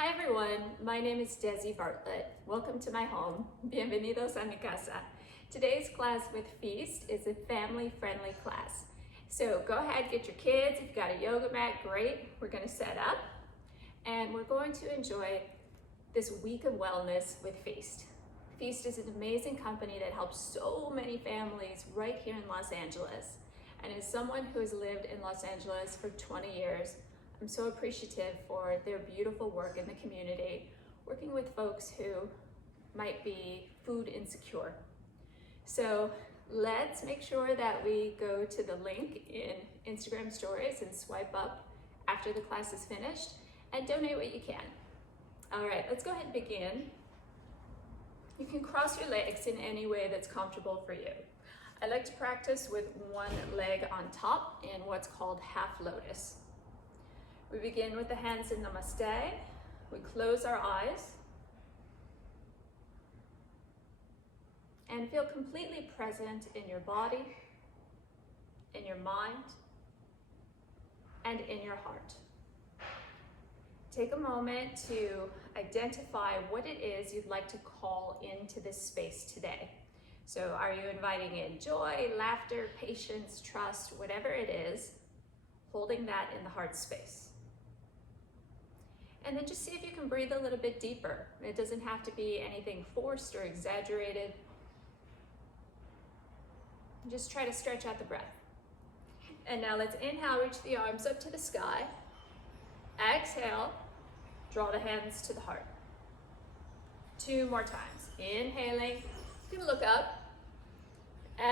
Hi everyone, my name is Desi Bartlett. Welcome to my home. Bienvenidos a mi casa. Today's class with Feast is a family-friendly class. So go ahead, get your kids. If you've got a yoga mat, great. We're going to set up and we're going to enjoy this week of wellness with Feast. Feast is an amazing company that helps so many families right here in Los Angeles. And as someone who has lived in Los Angeles for 20 years, I'm so appreciative for their beautiful work in the community, working with folks who might be food insecure. So let's make sure that we go to the link in Instagram stories and swipe up after the class is finished and donate what you can. All right, let's go ahead and begin. You can cross your legs in any way that's comfortable for you. I like to practice with one leg on top in what's called half lotus. We begin with the hands in Namaste. We close our eyes and feel completely present in your body, in your mind, and in your heart. Take a moment to identify what it is you'd like to call into this space today. So are you inviting in joy, laughter, patience, trust, whatever it is, holding that in the heart space. And then just see if you can breathe a little bit deeper. It doesn't have to be anything forced or exaggerated. Just try to stretch out the breath. And now let's inhale, reach the arms up to the sky. Exhale, draw the hands to the heart. 2 more times. Inhaling, you can look up.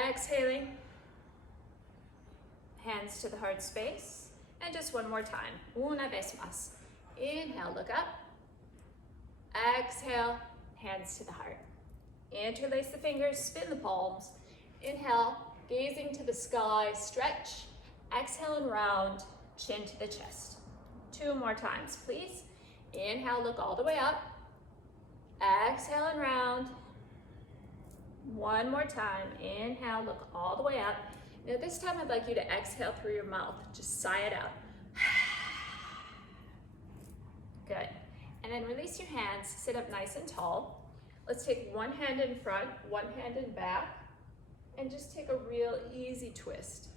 Exhaling, hands to the heart space. And just one more time. Una vez más. Inhale, look up. Exhale, hands to the heart. Interlace the fingers, spin the palms. Inhale, gazing to the sky, stretch. Exhale and round, chin to the chest. 2 more times, please. Inhale, look all the way up. Exhale and round. 1 more time. Inhale, look all the way up. Now this time I'd like you to exhale through your mouth. Just sigh it out. Good. And then release your hands, sit up nice and tall. Let's take one hand in front, one hand in back, and just take a real easy twist.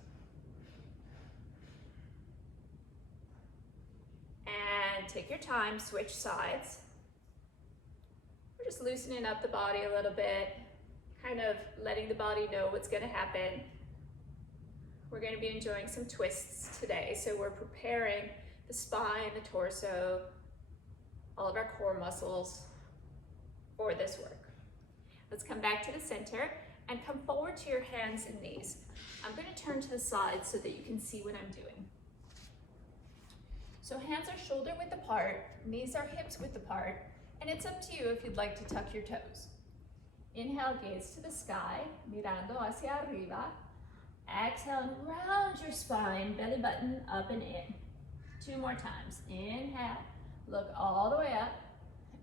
And take your time, switch sides. We're just loosening up the body a little bit, kind of letting the body know what's going to happen. We're going to be enjoying some twists today, so we're preparing the spine, the torso, all of our core muscles for this work. Let's come back to the center and come forward to your hands and knees. I'm going to turn to the side so that you can see what I'm doing. So hands are shoulder width apart, knees are hips width apart, and it's up to you if you'd like to tuck your toes. Inhale, gaze to the sky, mirando hacia arriba. Exhale and round your spine, belly button up and in. 2 more times. Inhale, look all the way up.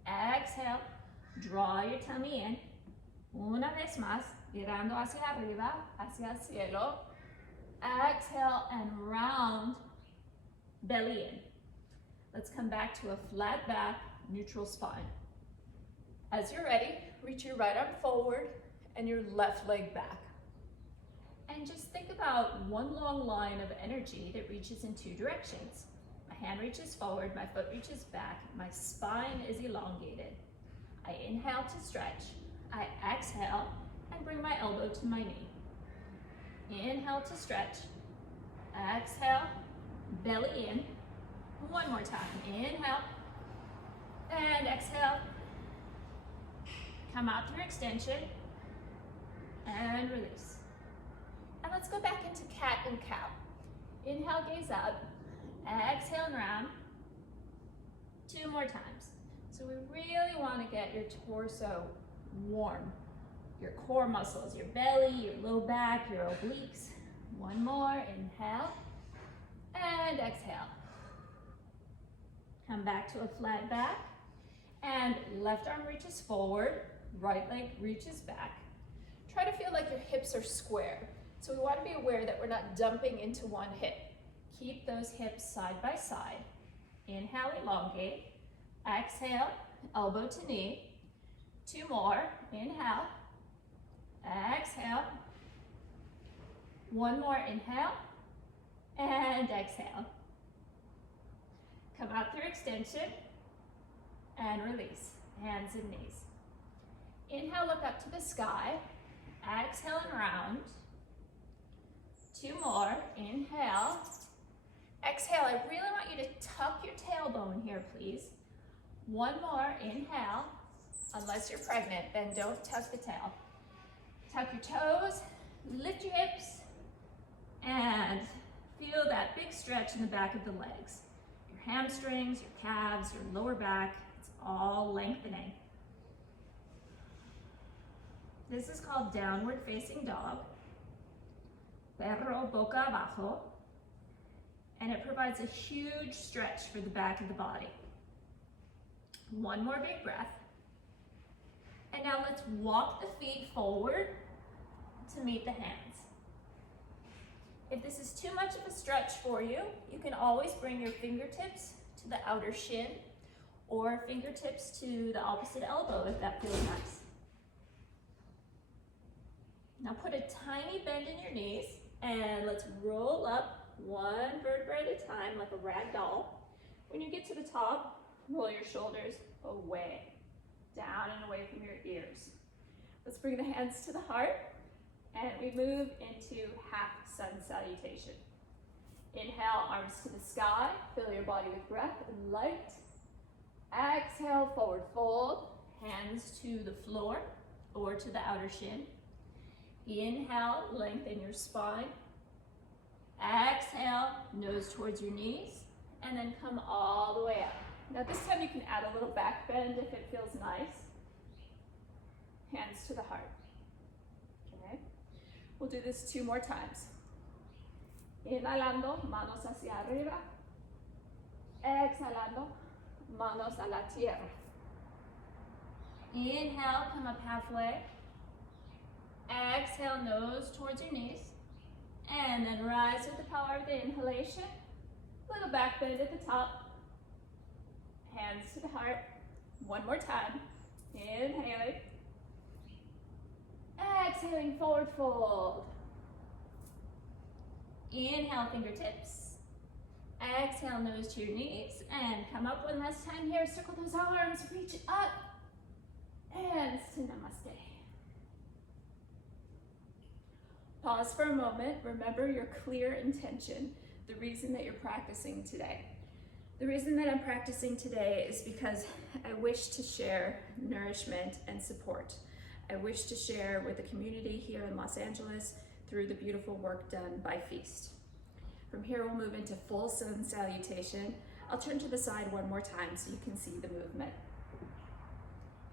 Exhale, draw your tummy in. Una vez más, mirando hacia arriba, hacia el cielo. Exhale and round, belly in. Let's come back to a flat back, neutral spine. As you're ready, reach your right arm forward and your left leg back. And just think about one long line of energy that reaches in 2 directions. My hand reaches forward, my foot reaches back, my spine is elongated. I inhale to stretch, I exhale and bring my elbow to my knee. Inhale to stretch, exhale, belly in. 1 more time, inhale and exhale. Come out through extension and release. And let's go back into cat and cow. Inhale, gaze up. Exhale and round. 2 more times. So we really want to get your torso warm. Your core muscles, your belly, your low back, your obliques. 1 more. Inhale and exhale. Come back to a flat back. And left arm reaches forward. Right leg reaches back. Try to feel like your hips are square. So we want to be aware that we're not dumping into one hip. Keep those hips side by side. Inhale, elongate. Exhale, elbow to knee. 2 more. Inhale. Exhale. 1 more. Inhale. And exhale. Come out through extension and release. Hands and knees. Inhale, look up to the sky. Exhale and round. 2 more. Inhale. Exhale. I really want you to tuck your tailbone here, please. 1 more. Inhale. Unless you're pregnant, then don't tuck the tail. Tuck your toes, lift your hips, and feel that big stretch in the back of the legs. Your hamstrings, your calves, your lower back, it's all lengthening. This is called downward facing dog. Perro boca abajo. And it provides a huge stretch for the back of the body. 1 more big breath. And now let's walk the feet forward to meet the hands. If this is too much of a stretch for you, you can always bring your fingertips to the outer shin or fingertips to the opposite elbow if that feels nice. Now put a tiny bend in your knees and let's roll up 1 vertebra at a time like a rag doll. When you get to the top, roll your shoulders away, down and away from your ears. Let's bring the hands to the heart and we move into half sun salutation. Inhale, arms to the sky, fill your body with breath and light. Exhale, forward fold, hands to the floor or to the outer shin. Inhale, lengthen your spine. Exhale, nose towards your knees, and then come all the way up. Now this time you can add a little back bend if it feels nice. Hands to the heart. Okay. We'll do this 2 more times. Inhalando, manos hacia arriba. Exhalando, manos a la tierra. Inhale, come up halfway. Exhale, nose towards your knees. And then rise with the power of the inhalation. Little back bend at the top. Hands to the heart. 1 more time. Inhaling. Exhaling, forward fold. Inhale, fingertips. Exhale, nose to your knees. And come up 1 last time here. Circle those arms, reach up. And to namaste. Pause for a moment. Remember your clear intention, the reason that you're practicing today. The reason that I'm practicing today is because I wish to share nourishment and support. I wish to share with the community here in Los Angeles through the beautiful work done by Feast. From here, we'll move into full sun salutation. I'll turn to the side 1 more time so you can see the movement.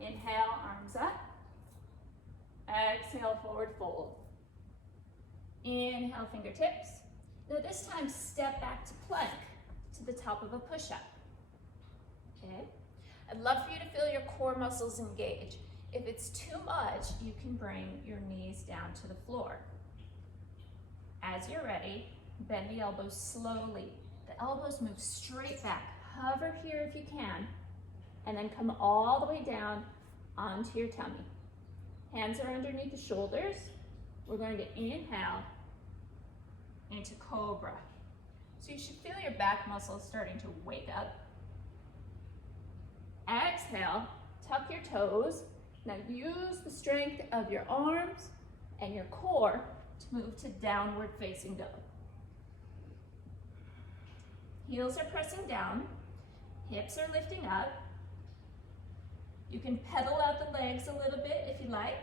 Inhale, arms up. Exhale, forward fold. Inhale, fingertips. Now this time, step back to plank, to the top of a push-up. Okay? I'd love for you to feel your core muscles engage. If it's too much, you can bring your knees down to the floor. As you're ready, bend the elbows slowly. The elbows move straight back. Hover here if you can, and then come all the way down onto your tummy. Hands are underneath the shoulders. We're going to inhale into Cobra. So you should feel your back muscles starting to wake up. Exhale, tuck your toes. Now use the strength of your arms and your core to move to downward facing dog. Heels are pressing down, hips are lifting up. You can pedal out the legs a little bit if you like.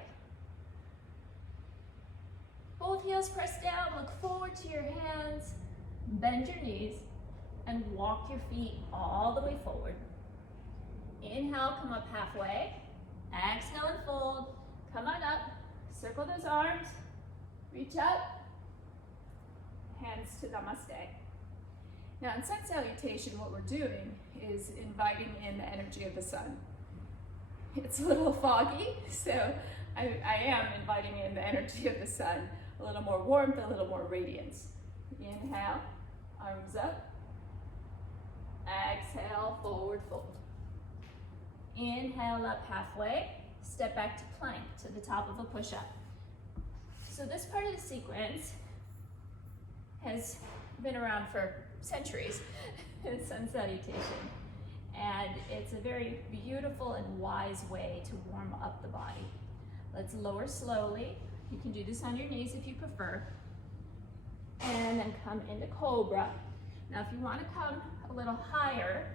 Both heels press down, look forward to your hands, bend your knees, and walk your feet all the way forward. Inhale, come up halfway. Exhale and fold. Come on up, circle those arms, reach up, hands to namaste. Now in sun salutation, what we're doing is inviting in the energy of the sun. It's a little foggy, so I am inviting in the energy of the sun. A little more warmth, a little more radiance. Inhale, arms up. Exhale, forward fold. Inhale up halfway, step back to plank, to the top of a push-up. So this part of the sequence has been around for centuries, Sun Salutation. And it's a very beautiful and wise way to warm up the body. Let's lower slowly. You can do this on your knees if you prefer. And then come into Cobra. Now if you want to come a little higher,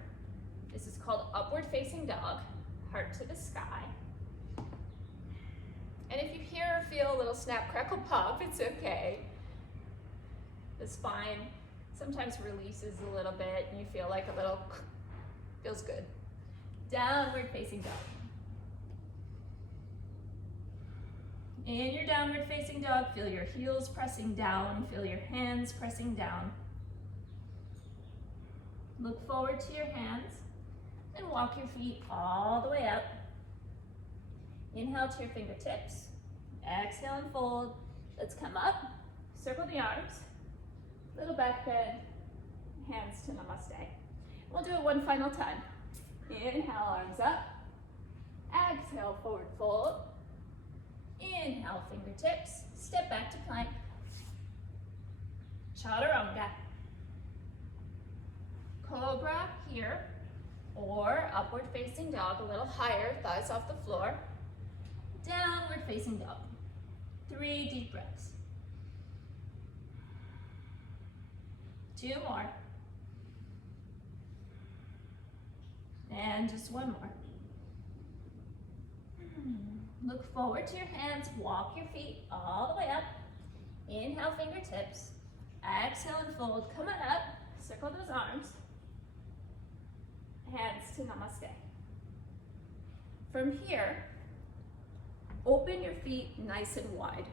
this is called upward facing dog, heart to the sky. And if you hear or feel a little snap, crackle, pop, it's okay. The spine sometimes releases a little bit and you feel like a little, feels good. Downward facing dog. In your downward facing dog, feel your heels pressing down, feel your hands pressing down. Look forward to your hands and walk your feet all the way up. Inhale to your fingertips. Exhale and fold. Let's come up, circle the arms, little back bend, hands to namaste. We'll do it one final time. Inhale, arms up. Exhale, forward fold. Inhale, fingertips. Step back to plank. Chaturanga. Cobra here, or upward facing dog, a little higher, thighs off the floor. Downward facing dog. 3 deep breaths. 2 more. And just 1 more. Look forward to your hands, walk your feet all the way up. Inhale, fingertips. Exhale and fold, come on up, circle those arms. Hands to namaste. From here, open your feet nice and wide.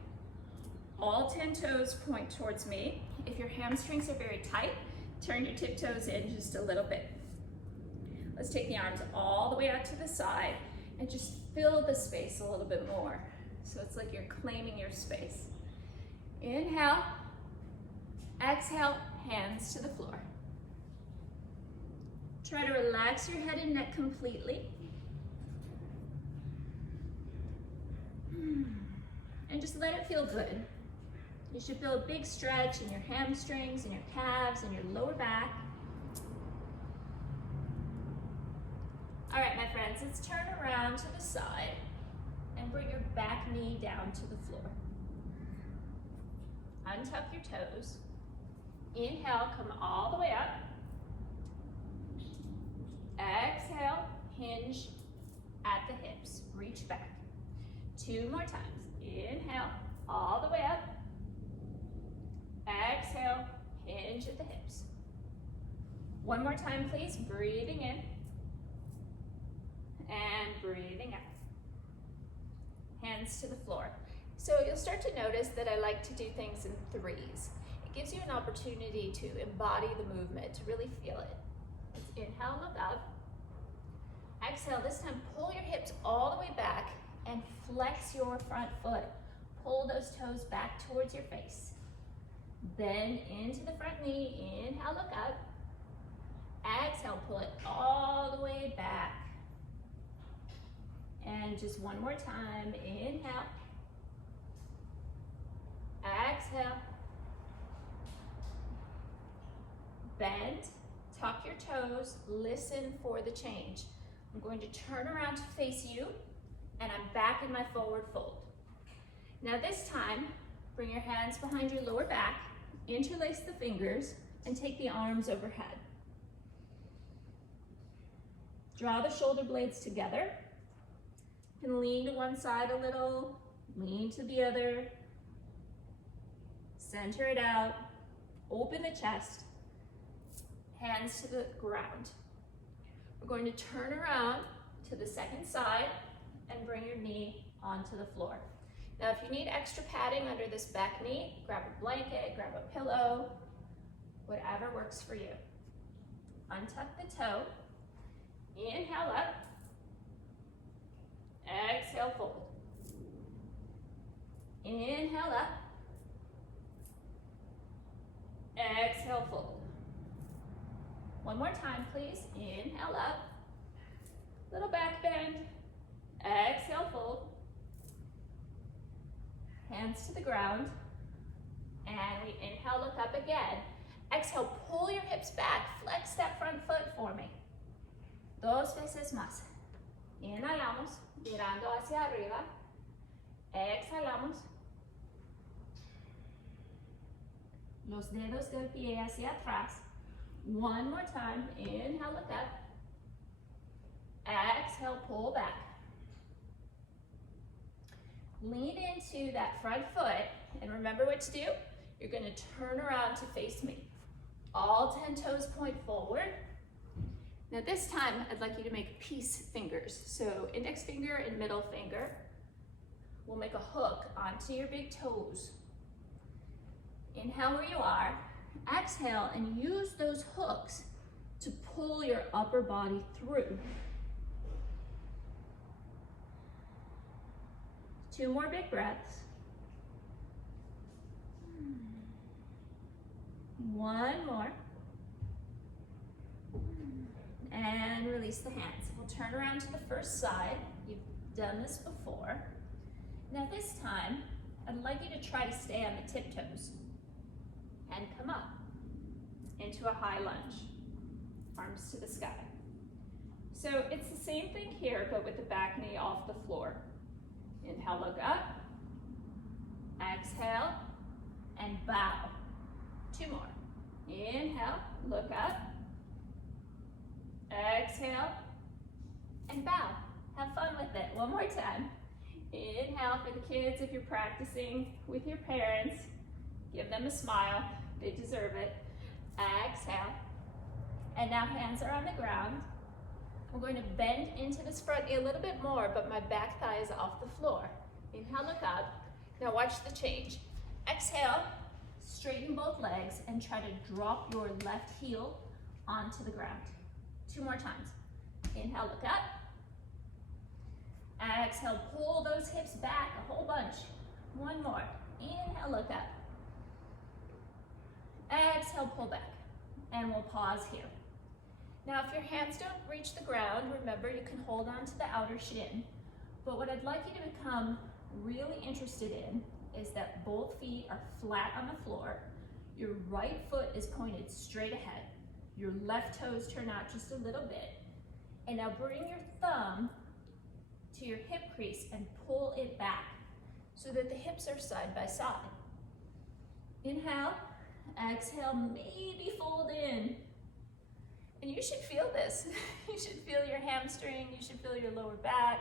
All 10 toes point towards me. If your hamstrings are very tight, turn your tiptoes in just a little bit. Let's take the arms all the way out to the side and just fill the space a little bit more. So it's like you're claiming your space. Inhale, exhale, hands to the floor. Try to relax your head and neck completely. And just let it feel good. You should feel a big stretch in your hamstrings and your calves and your lower back. All right, my friends, let's turn around to the side and bring your back knee down to the floor. Untuck your toes. Inhale, come all the way up. Exhale, hinge at the hips. Reach back. 2 more times. Inhale, all the way up. Exhale, hinge at the hips. 1 more time, please. Breathing in and breathing out. Hands to the floor. So you'll start to notice that I like to do things in 3s. It gives you an opportunity to embody the movement, to really feel it. Let's inhale, look up. Exhale, this time pull your hips all the way back and flex your front foot. Pull those toes back towards your face. Bend into the front knee. Inhale, look up. Exhale, pull it all the way back. And just 1 more time. Inhale. Exhale. Bend, tuck your toes, listen for the change. I'm going to turn around to face you, and I'm back in my forward fold. Now this time, bring your hands behind your lower back, interlace the fingers, and take the arms overhead. Draw the shoulder blades together, and lean to one side a little, lean to the other, center it out, open the chest, hands to the ground. We're going to turn around to the second side and bring your knee onto the floor. Now, if you need extra padding under this back knee, grab a blanket, grab a pillow, whatever works for you. Untuck the toe, inhale up, exhale, fold. Inhale up, exhale, fold. 1 more time, please. Inhale up, little back bend. hands to the ground. And we inhale, look up again. Exhale, pull your hips back. Flex that front foot for me. Dos veces más. Inhalamos, mirando hacia arriba. Exhalamos. Los dedos del pie hacia atrás. One more time. Inhale, look up. Exhale, pull back. Lean into that front foot, and remember what to do. You're going to turn around to face me. All 10 toes point forward. Now this time, I'd like you to make peace fingers. So index finger and middle finger. We'll make a hook onto your big toes. Inhale where you are. Exhale and use those hooks to pull your upper body through. 2 more big breaths. 1 more. And release the hands. We'll turn around to the first side. You've done this before. Now this time, I'd like you to try to stay on the tiptoes and come up into a high lunge. Arms to the sky. So it's the same thing here, but with the back knee off the floor. Inhale, look up. Exhale, and bow. 2 more. Inhale, look up. Exhale, and bow. Have fun with it. One more time. Inhale for the kids if you're practicing with your parents. Give them a smile. They deserve it. Exhale. And now hands are on the ground. I'm going to bend into this front knee a little bit more, but my back thigh is off the floor. Inhale, look up. Now watch the change. Exhale, straighten both legs and try to drop your left heel onto the ground. 2 more times. Inhale, look up. Exhale, pull those hips back a whole bunch. 1 more. Inhale, look up. Exhale, pull back. And we'll pause here. Now, if your hands don't reach the ground, remember you can hold on to the outer shin. But what I'd like you to become really interested in is that both feet are flat on the floor. Your right foot is pointed straight ahead. Your left toes turn out just a little bit. And now bring your thumb to your hip crease and pull it back so that the hips are side by side. Inhale, exhale, maybe fold in. And you should feel this. You should feel your hamstring, you should feel your lower back.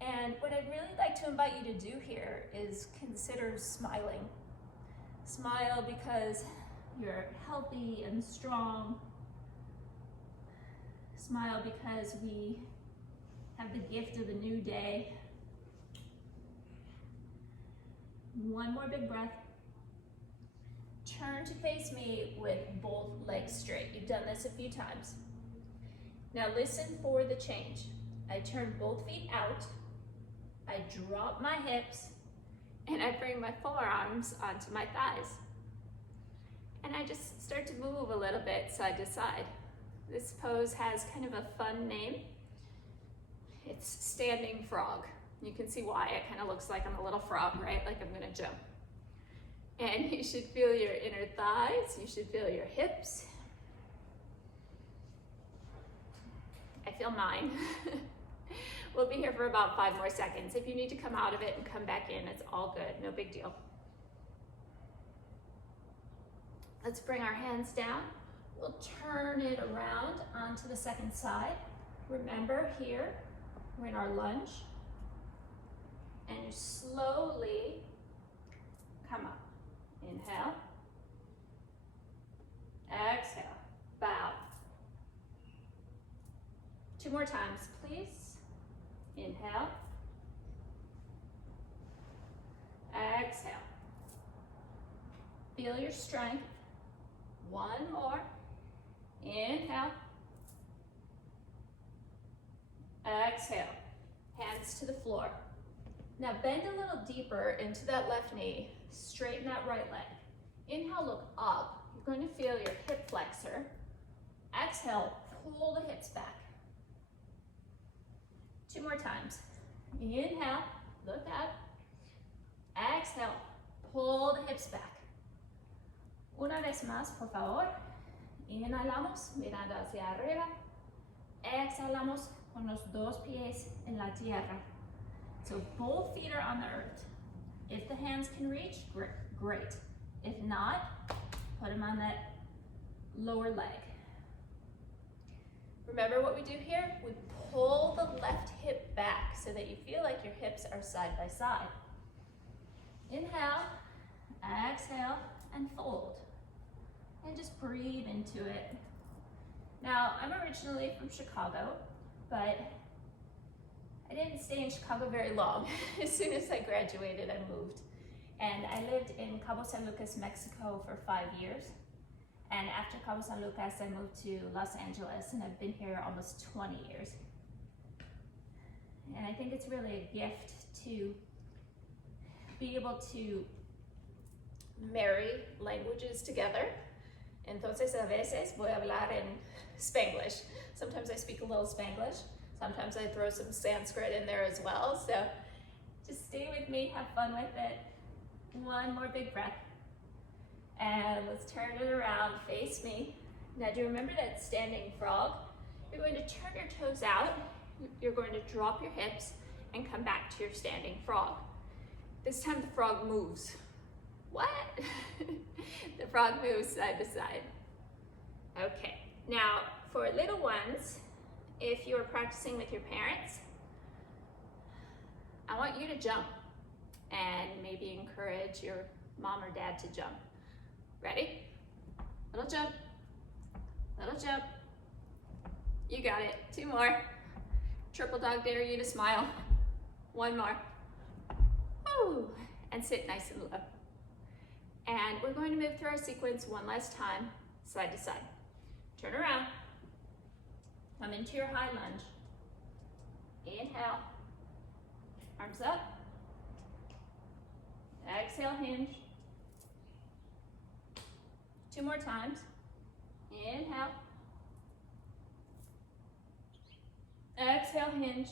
And what I'd really like to invite you to do here is consider smiling. Smile because you're healthy and strong. Smile because we have the gift of a new day. 1 more big breath. Turn to face me with both legs straight. You've done this a few times. Now listen for the change. I turn both feet out. I drop my hips and I bring my forearms onto my thighs. And I just start to move a little bit side to side. This pose has kind of a fun name. It's standing frog. You can see why. It kind of looks like I'm a little frog, right? Like I'm gonna jump. And you should feel your inner thighs. You should feel your hips. I feel mine. We'll be here for about 5 more seconds. If you need to come out of it and come back in, it's all good, no big deal. Let's bring our hands down. We'll turn it around onto the second side. Remember here, we're in our lunge. And you slowly come up. Inhale. Exhale. Bow. 2 more times, please. Inhale. Exhale. Feel your strength. 1 more. Inhale. Exhale. Hands to the floor. Now bend a little deeper into that left knee. Straighten that right leg. Inhale, look up. You're going to feel your hip flexor. Exhale, pull the hips back. 2 more times. Inhale, look up. Exhale, pull the hips back. Una vez más, por favor. Inhalamos, mirando hacia arriba. Exhalamos con los dos pies en la tierra. So both feet are on the earth. If the hands can reach, great. If not, put them on that lower leg. Remember what we do here? We pull the left hip back so that you feel like your hips are side by side. Inhale, exhale, and fold. And just breathe into it. Now, I'm originally from Chicago, but I didn't stay in Chicago very long. As soon as I graduated, I moved. And I lived in Cabo San Lucas, Mexico for 5 years. And after Cabo San Lucas, I moved to Los Angeles, and I've been here almost 20 years. And I think it's really a gift to be able to marry languages together. Entonces, a veces voy a hablar en Spanglish. Sometimes I speak a little Spanglish. Sometimes I throw some Sanskrit in there as well. So just stay with me, have fun with it. One more big breath. And let's turn it around, face me. Now do you remember that standing frog? You're going to turn your toes out. You're going to drop your hips and come back to your standing frog. This time the frog moves. What? The frog moves side to side. Okay, now for little ones, if you are practicing with your parents, I want you to jump and maybe encourage your mom or dad to jump. Ready? Little jump, little jump. You got it, 2 more. Triple dog, dare you to smile. 1 more. Woo. And sit nice and low. And we're going to move through our sequence one last time, side to side. Turn around. Come into your high lunge. Inhale. Arms up. Exhale, hinge. 2 more times. Inhale. Exhale, hinge.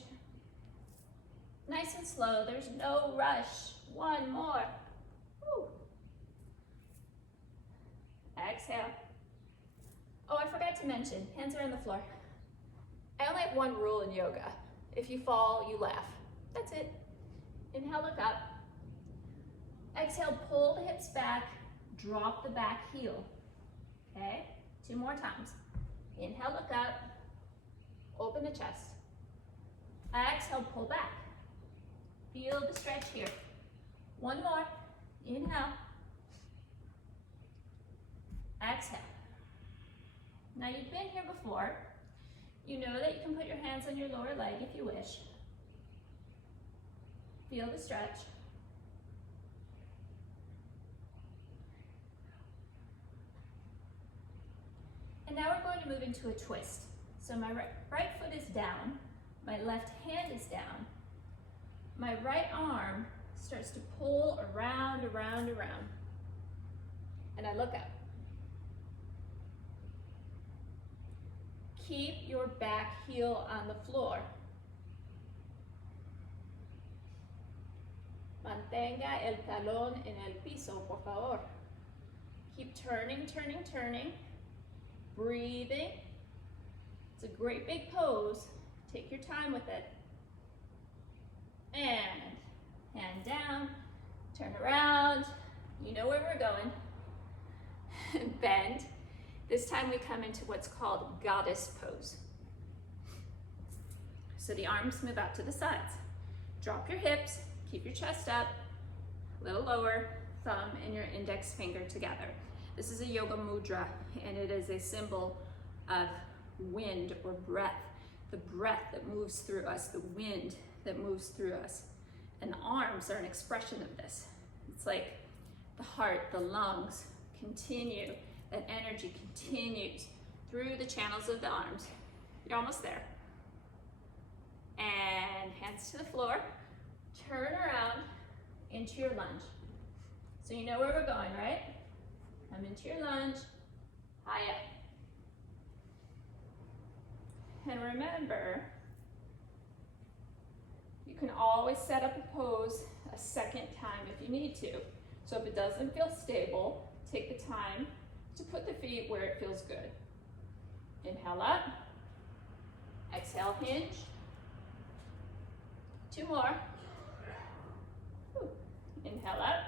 Nice and slow, there's no rush. 1 more. Woo. Exhale. Oh, I forgot to mention, hands are on the floor. I only have 1 rule in yoga. If you fall, you laugh. That's it. Inhale, look up. Exhale, pull the hips back, drop the back heel. Okay, 2 more times. Inhale, look up, open the chest. Exhale, pull back. Feel the stretch here. 1 more. Inhale. Exhale. Now you've been here before. You know that you can put your hands on your lower leg if you wish. Feel the stretch. And now we're going to move into a twist. So my right foot is down, my left hand is down, my right arm starts to pull around, around, around, and I look up. Keep your back heel on the floor. Mantenga el talón en el piso, por favor. Keep turning, turning, turning. Breathing. It's a great big pose. Take your time with it. And hand down, turn around. You know where we're going. Bend. This time we come into what's called goddess pose. So the arms move out to the sides. Drop your hips, keep your chest up, a little lower, thumb and your index finger together. This is a yoga mudra, and it is a symbol of wind or breath, the breath that moves through us, the wind that moves through us. And the arms are an expression of this. It's like the heart, the lungs continue, that energy continues through the channels of the arms. You're almost there. And hands to the floor, turn around into your lunge. So you know where we're going, right? Come into your lunge, high up. And remember, you can always set up a pose a second time if you need to. So if it doesn't feel stable, take the time to put the feet where it feels good. Inhale up. Exhale, hinge. 2 more. Whew. Inhale up.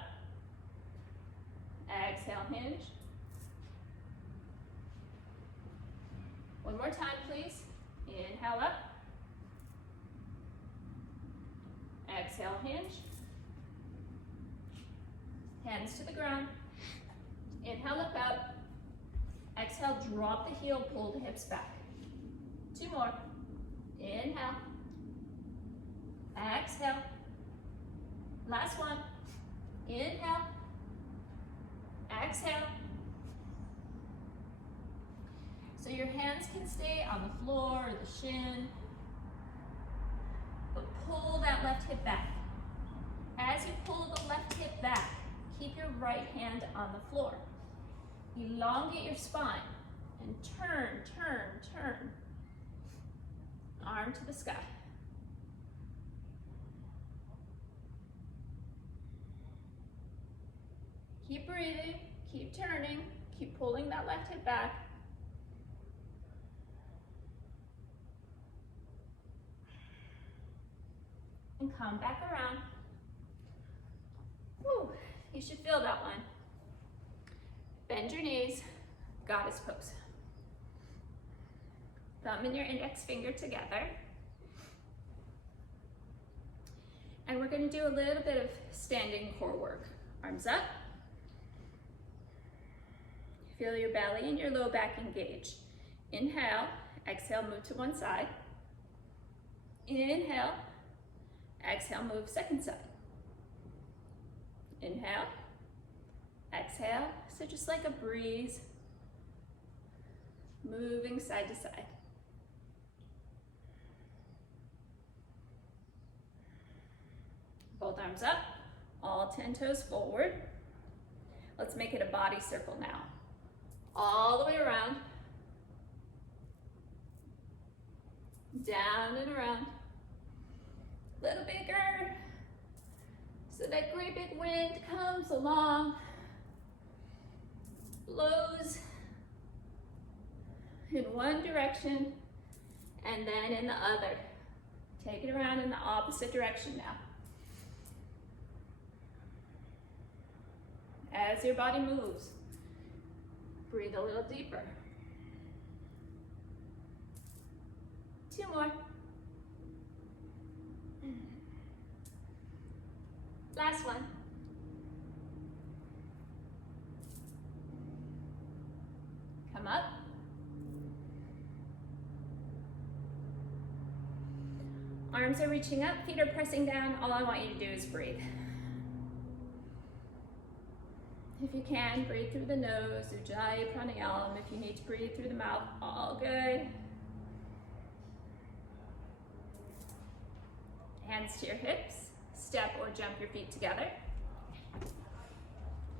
Exhale, hinge. 1 more time, please. Inhale up. Exhale, hinge. Hands to the ground. Inhale, look up. Exhale, drop the heel, pull the hips back. 2 more. Inhale. Exhale. Last one. Inhale. Exhale. So your hands can stay on the floor or the shin, but pull that left hip back. As you pull the left hip back, keep your right hand on the floor. Elongate your spine and turn, turn, turn. Arm to the sky. Keep breathing, keep turning, keep pulling that left hip back. And come back around. Woo, you should feel that one. Bend your knees, goddess pose. Thumb and your index finger together. And we're going to do a little bit of standing core work. Arms up. Feel your belly and your low back engage. Inhale, exhale, move to one side. Inhale, exhale, move second side. Inhale, exhale. So just like a breeze, moving side to side. Both arms up, all 10 toes forward. Let's make it a body circle now. All the way around, down and around, a little bigger, so that great big wind comes along, blows in one direction and then in the other. Take it around in the opposite direction now. As your body moves, breathe a little deeper. 2 more. Last one. Come up. Arms are reaching up, feet are pressing down. All I want you to do is breathe. If you can, breathe through the nose, Ujjayi Pranayama. If you need to breathe through the mouth, all good. Hands to your hips, step or jump your feet together.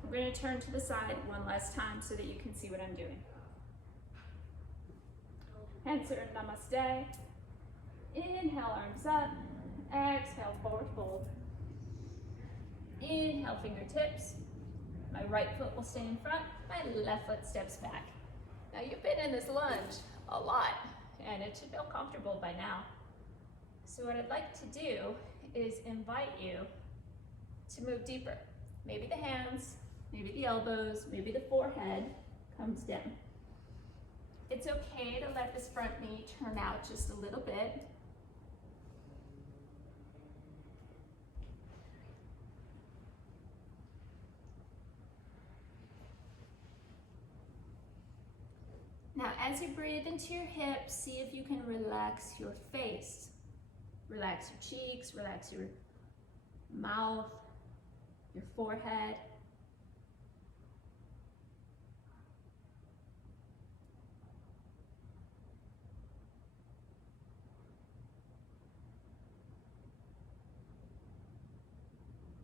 We're going to turn to the side one last time so that you can see what I'm doing. Hands are in Namaste. Inhale, arms up. Exhale, forward fold. Inhale, fingertips. My right foot will stay in front, my left foot steps back. Now you've been in this lunge a lot, and it should feel comfortable by now. So what I'd like to do is invite you to move deeper. Maybe the hands, maybe the elbows, maybe the forehead comes down. It's okay to let this front knee turn out just a little bit. Now, as you breathe into your hips, see if you can relax your face. Relax your cheeks, relax your mouth, your forehead.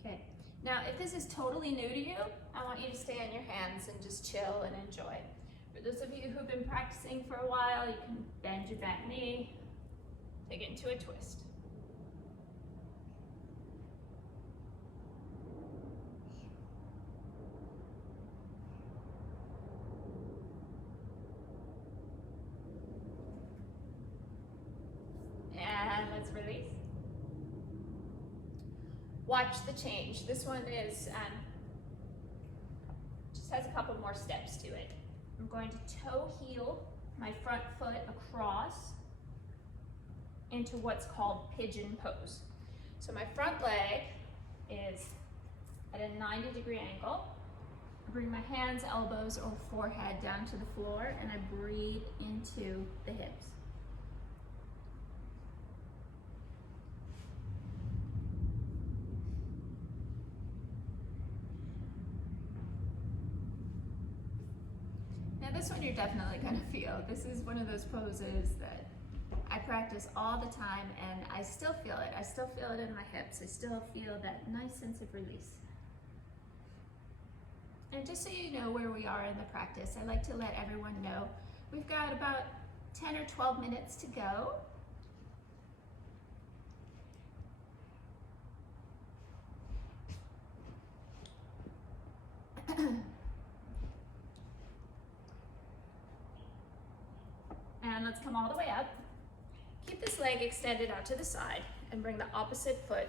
Okay, now if this is totally new to you, I want you to stay on your hands and just chill and enjoy. For those of you who've been practicing for a while, you can bend your back knee, take it into a twist. And let's release. Watch the change. This one is just has a couple more steps to it. I'm going to toe heel my front foot across into what's called pigeon pose. So my front leg is at a 90-degree angle. I bring my hands, elbows, or forehead down to the floor, and I breathe into the hips. Now this one you're definitely gonna feel. This is one of those poses that I practice all the time, and I still feel it. I still feel it in my hips. I still feel that nice sense of release. And just so you know where we are in the practice, I like to let everyone know we've got about 10 or 12 minutes to go. And let's come all the way up. Keep this leg extended out to the side and bring the opposite foot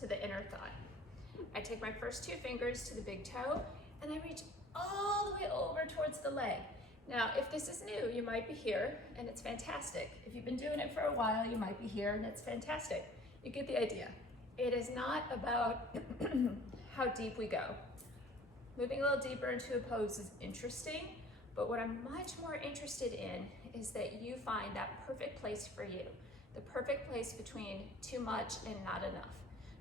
to the inner thigh. I take my first two fingers to the big toe and I reach all the way over towards the leg. Now, if this is new, you might be here and it's fantastic. If you've been doing it for a while, you might be here and it's fantastic. You get the idea. It is not about how deep we go. Moving a little deeper into a pose is interesting, but what I'm much more interested in is that you find that perfect place for you, the perfect place between too much and not enough.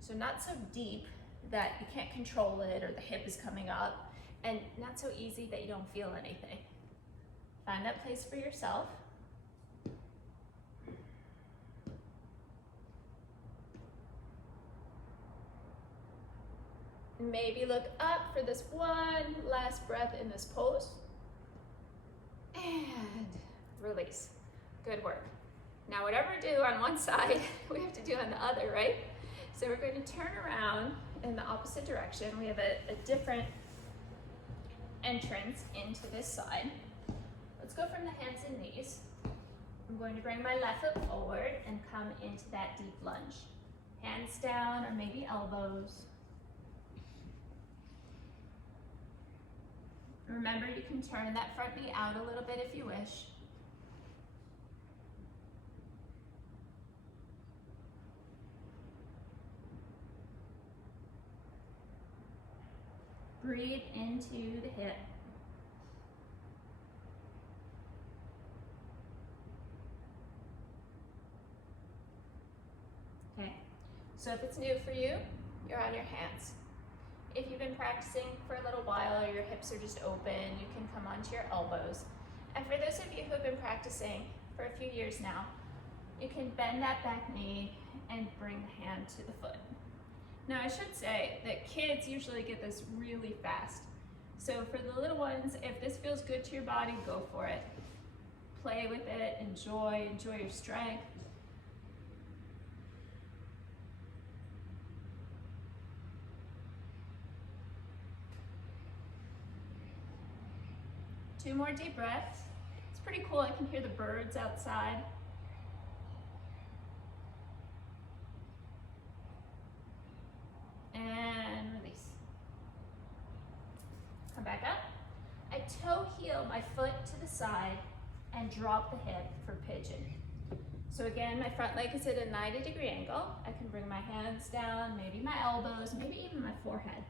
So not so deep that you can't control it or the hip is coming up, and not so easy that you don't feel anything. Find that place for yourself. Maybe look up for this one last breath in this pose. And release. Good work. Now whatever we do on one side, we have to do on the other, right? So we're going to turn around in the opposite direction. We have a different entrance into this side. Let's go from the hands and knees. I'm going to bring my left foot forward and come into that deep lunge. Hands down or maybe elbows. Remember, you can turn that front knee out a little bit if you wish. Breathe into the hip. Okay, so if it's new for you, you're on your hands. If you've been practicing for a little while or your hips are just open, you can come onto your elbows. And for those of you who have been practicing for a few years now, you can bend that back knee and bring the hand to the foot. Now I should say that kids usually get this really fast. So for the little ones, if this feels good to your body, go for it. Play with it, enjoy your strength. Two more deep breaths. It's pretty cool, I can hear the birds outside. And release. Come back up. I toe heel my foot to the side and drop the hip for pigeon. So again, my front leg is at a 90-degree angle. I can bring my hands down, maybe my elbows, maybe even my forehead.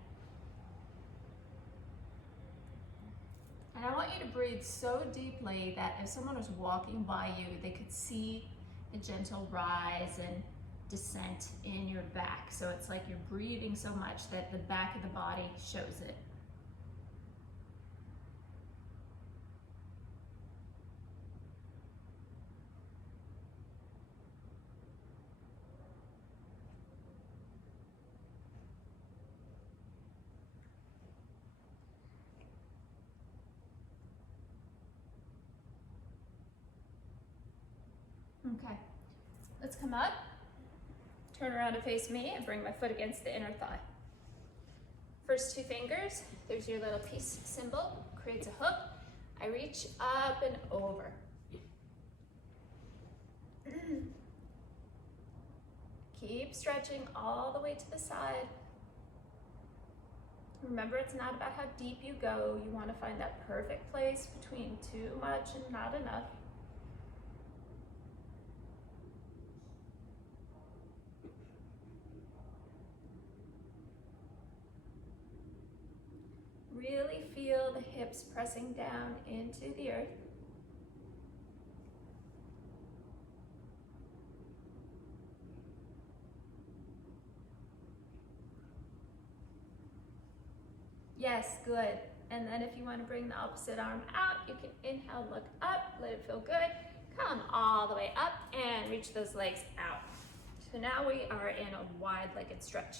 And I want you to breathe so deeply that if someone was walking by you, they could see a gentle rise and descent in your back. So it's like you're breathing so much that the back of the body shows it. Okay, let's come up, turn around to face me and bring my foot against the inner thigh. First two fingers, there's your little peace symbol, creates a hook. I reach up and over. Keep stretching all the way to the side. Remember, it's not about how deep you go. You want to find that perfect place between too much and not enough. Really feel the hips pressing down into the earth. Yes, good. And then if you want to bring the opposite arm out, you can inhale, look up, let it feel good. Come all the way up and reach those legs out. So now we are in a wide-legged stretch.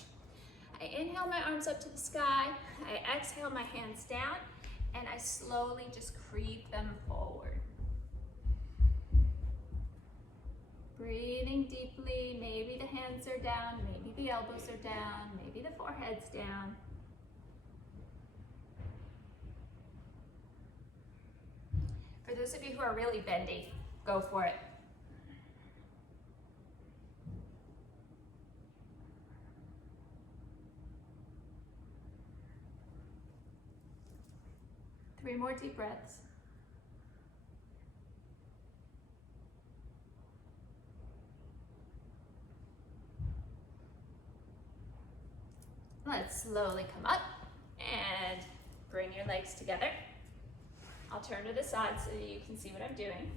I inhale my arms up to the sky, I exhale my hands down, and I slowly just creep them forward. Breathing deeply, maybe the hands are down, maybe the elbows are down, maybe the forehead's down. For those of you who are really bendy, go for it. Three more deep breaths. Let's slowly come up and bring your legs together. I'll turn to the side so that you can see what I'm doing.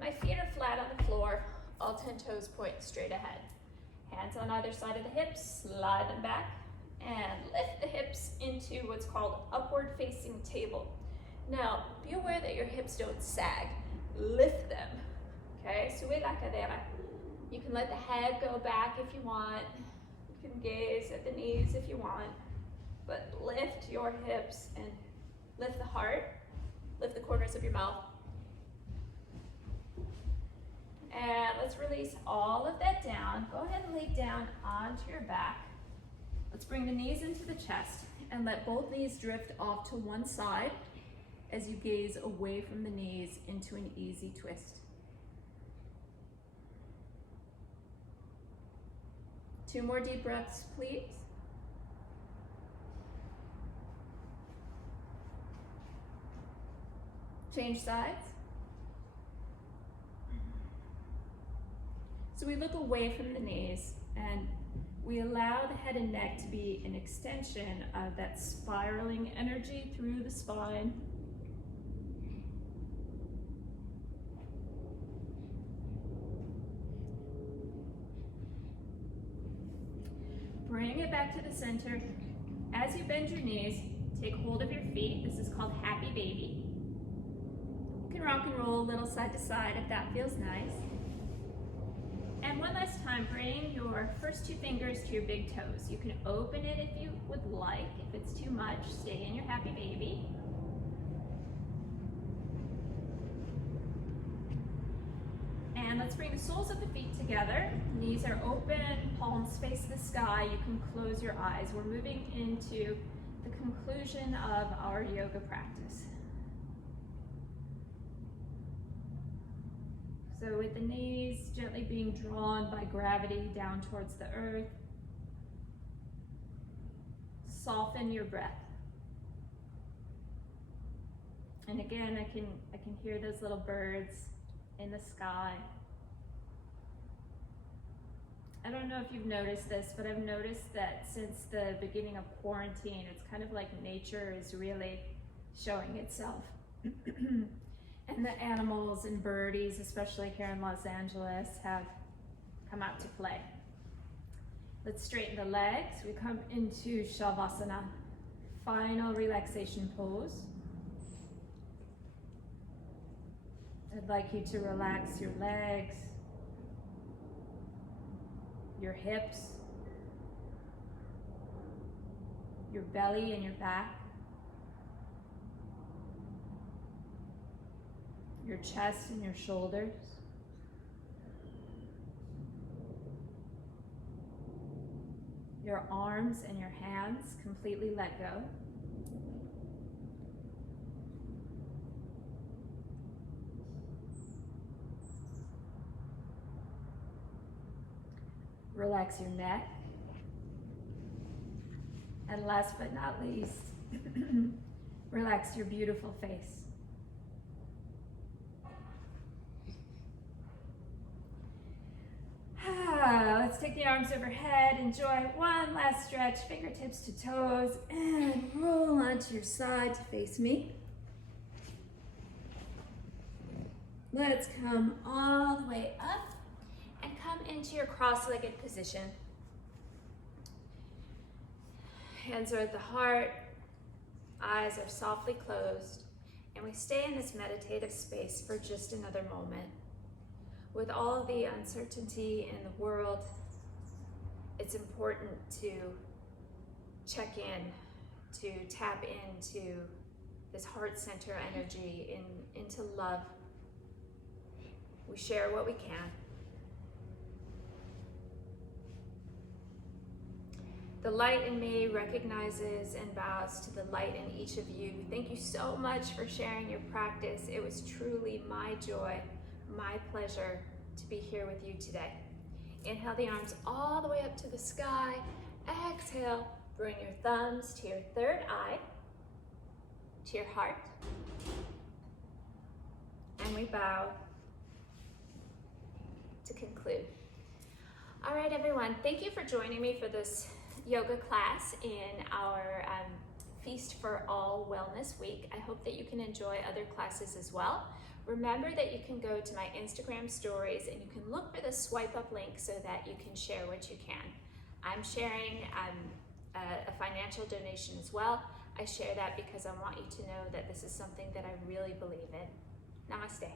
My feet are flat on the floor, all 10 toes point straight ahead. Hands on either side of the hips, slide them back, and lift the hips into what's called upward facing table. Now, be aware that your hips don't sag. Lift them, okay? Sube la cadera. You can let the head go back if you want. You can gaze at the knees if you want, but lift your hips and lift the heart, lift the corners of your mouth. And let's release all of that down. Go ahead and lay down onto your back. Let's bring the knees into the chest and let both knees drift off to one side as you gaze away from the knees into an easy twist. Two more deep breaths, please. Change sides. So we look away from the knees and we allow the head and neck to be an extension of that spiraling energy through the spine. Bring it back to the center. As you bend your knees, take hold of your feet. This is called Happy Baby. You can rock and roll a little side to side if that feels nice. And one last time, bring your first two fingers to your big toes. You can open it if you would like. If it's too much, stay in your Happy Baby. And let's bring the soles of the feet together. Knees are open, palms face the sky. You can close your eyes. We're moving into the conclusion of our yoga practice. So with the knees gently being drawn by gravity down towards the earth, soften your breath. And again, I can hear those little birds in the sky. I don't know if you've noticed this, but I've noticed that since the beginning of quarantine, it's kind of like nature is really showing itself. And the animals and birdies, especially here in Los Angeles, have come out to play. Let's straighten the legs. We come into Shavasana, final relaxation pose. I'd like you to relax your legs, your hips, your belly and your back, your chest and your shoulders. Your arms and your hands completely let go. Relax your neck. And last but not least, relax your beautiful face. Let's take the arms overhead. Enjoy one last stretch, fingertips to toes, and roll onto your side to face me. Let's come all the way up and come into your cross-legged position. Hands are at the heart, eyes are softly closed, and we stay in this meditative space for just another moment. With all the uncertainty in the world, it's important to check in, to tap into this heart center energy, into love. We share what we can. The light in me recognizes and bows to the light in each of you. Thank you so much for sharing your practice. It was truly my joy, my pleasure to be here with you today. Inhale the arms all the way up to the sky. Exhale, bring your thumbs to your third eye, to your heart. And we bow to conclude. All right, everyone, thank you for joining me for this yoga class in our Feast for All Wellness Week. I hope that you can enjoy other classes as well. Remember that you can go to my Instagram stories and you can look for the swipe up link so that you can share what you can. I'm sharing a financial donation as well. I share that because I want you to know that this is something that I really believe in. Namaste.